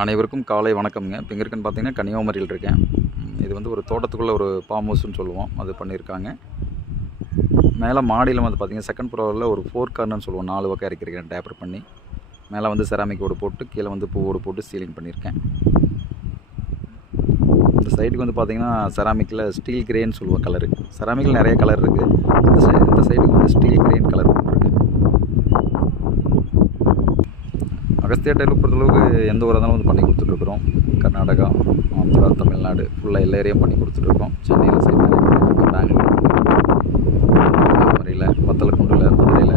அனைவருக்கும் காலை வணக்கம்ங்க. இப்போ எங்கே இருக்குன்னு பார்த்தீங்கன்னா கன்னியாகுமரியில் இருக்கேன். இது வந்து ஒரு தோட்டத்துக்குள்ளே ஒரு ஃபார்ம் ஹவுஸ்ன்னு சொல்லுவோம், அது பண்ணியிருக்காங்க. மேலே மாடியில் வந்து பார்த்தீங்கன்னா செகண்ட் ஃப்ளோரில் ஒரு 4 கார்னர்னு சொல்லுவோம், 4 பக்கம் இறக்கிருக்கேன் டேப்பர் பண்ணி. மேலே வந்து செராமிக் ஓடு போட்டு கீழே வந்து பூவோடு போட்டு சீலிங் பண்ணியிருக்கேன். இந்த சைடுக்கு வந்து பார்த்தீங்கன்னா செராமிக்கில் ஸ்டீல் கிரேன்னு சொல்லுவோம் கலரு. செராமிக்கில் நிறைய கலர் இருக்குது. இந்த சைடுக்கு வந்து ஸ்டீல் கிரேன் கலர் போட்டிருக்கு. அகஸ்தியா டைல் பொறுத்தளவுக்கு எந்த ஒரு இருந்தாலும் வந்து பண்ணி கொடுத்துட்ருக்குறோம். கர்நாடகா, ஆந்திரா, தமிழ்நாடு ஃபுல்லாக எல்லா ஏரியாவும் பண்ணி கொடுத்துட்ருக்கோம். சென்னையில் சைடு நிறைய பெங்களூர், கன்னியாகுமரியில், வத்தலக்குண்டில், மதுரையில்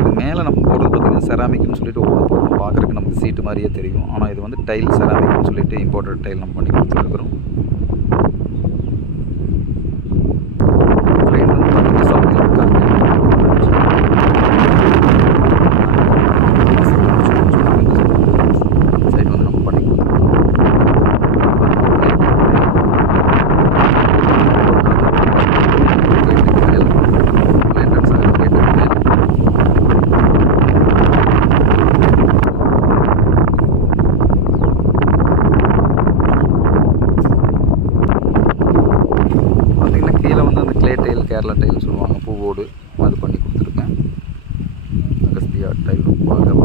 இது மேலே நம்ம போடுறது பார்த்திங்கன்னா செராமிக்னு சொல்லிட்டு ஓடு போடுறோம். பார்க்குறதுக்கு நமக்கு சீட்டு மாதிரியே தெரியும். ஆனால் இது வந்து டைல் செராமிக்னு சொல்லிட்டு இம்போர்ட்டட் டைல் நம்ம பண்ணி கொடுத்துட்ருக்குறோம். கேரளா டைல் சொல்லுவாங்க, பூவோடு அது பண்ணி கொடுத்துருக்கேன். அகஸ்தியா டைல் பார்க்க